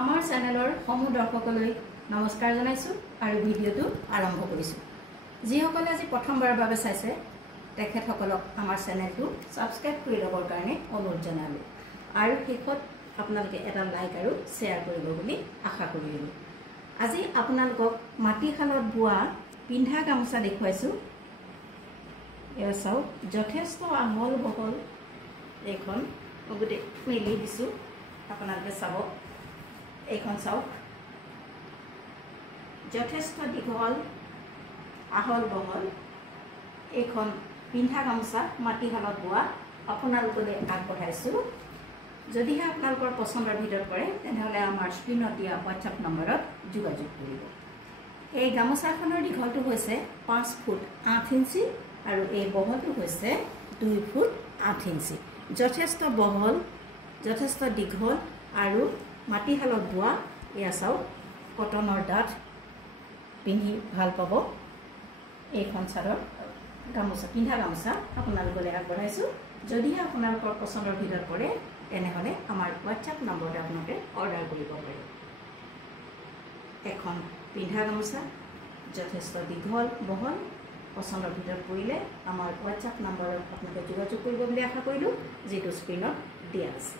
আমাৰ চেনেলৰ সমূহ দৰ্শকলৈ নমস্কাৰ জনাইছোঁ আৰু ভিডিঅ'টো আৰম্ভ কৰিছোঁ। যিসকলে আজি প্ৰথমবাৰৰ বাবে চাইছে তেখেতসকলক আমাৰ চেনেলটো ছাবস্ক্ৰাইব কৰি ল'বৰ কাৰণে অনুৰোধ জনালোঁ আৰু শেষত আপোনালোকে এটা লাইক আৰু শ্বেয়াৰ কৰিব বুলি আশা কৰিলোঁ। আজি আপোনালোকক মাটিশালত বোৱা পিন্ধা গামোচা দেখুৱাইছোঁ। এয়া চাওক, যথেষ্ট আহল বহল এইখন গোটেই মেলি দিছোঁ, আপোনালোকে চাব। এইখন চাওক, যথেষ্ট দীঘল আহল বহল এইখন পিন্ধা গামোচা মাটিশালত বোৱা আপোনালোকলৈ আগবঢ়াইছোঁ। যদিহে আপোনালোকৰ পচন্দৰ ভিতৰত পৰে তেনেহ'লে আমাৰ স্ক্ৰীণত দিয়া হোৱাটছআপ নম্বৰত যোগাযোগ কৰিব। এই গামোচাখনৰ দীঘলটো হৈছে 5 ফুট 8 ইঞ্চি আৰু এই বহলটো হৈছে 2 ফুট 8 ইঞ্চি। যথেষ্ট বহল, যথেষ্ট দীঘল আৰু মাটিশালত বোৱা। এয়া চাওক, কটনৰ ডাঠ, পিন্ধি ভাল পাব। এইখন চাদৰ গামোচা পিন্ধা গামোচা আপোনালোকলৈ আগবঢ়াইছোঁ। যদিহে আপোনালোকৰ পচন্দৰ ভিতৰত পৰে তেনেহ'লে আমাৰ হোৱাটছআপ নম্বৰতে আপোনালোকে অৰ্ডাৰ কৰিব পাৰে। এখন পিন্ধা গামোচা যথেষ্ট দীঘল বহল, পচন্দৰ ভিতৰত পৰিলে আমাৰ হোৱাটছআপ নম্বৰত আপোনালোকে যোগাযোগ কৰিব বুলি আশা কৰিলোঁ, যিটো স্ক্ৰীণত দিয়া আছে।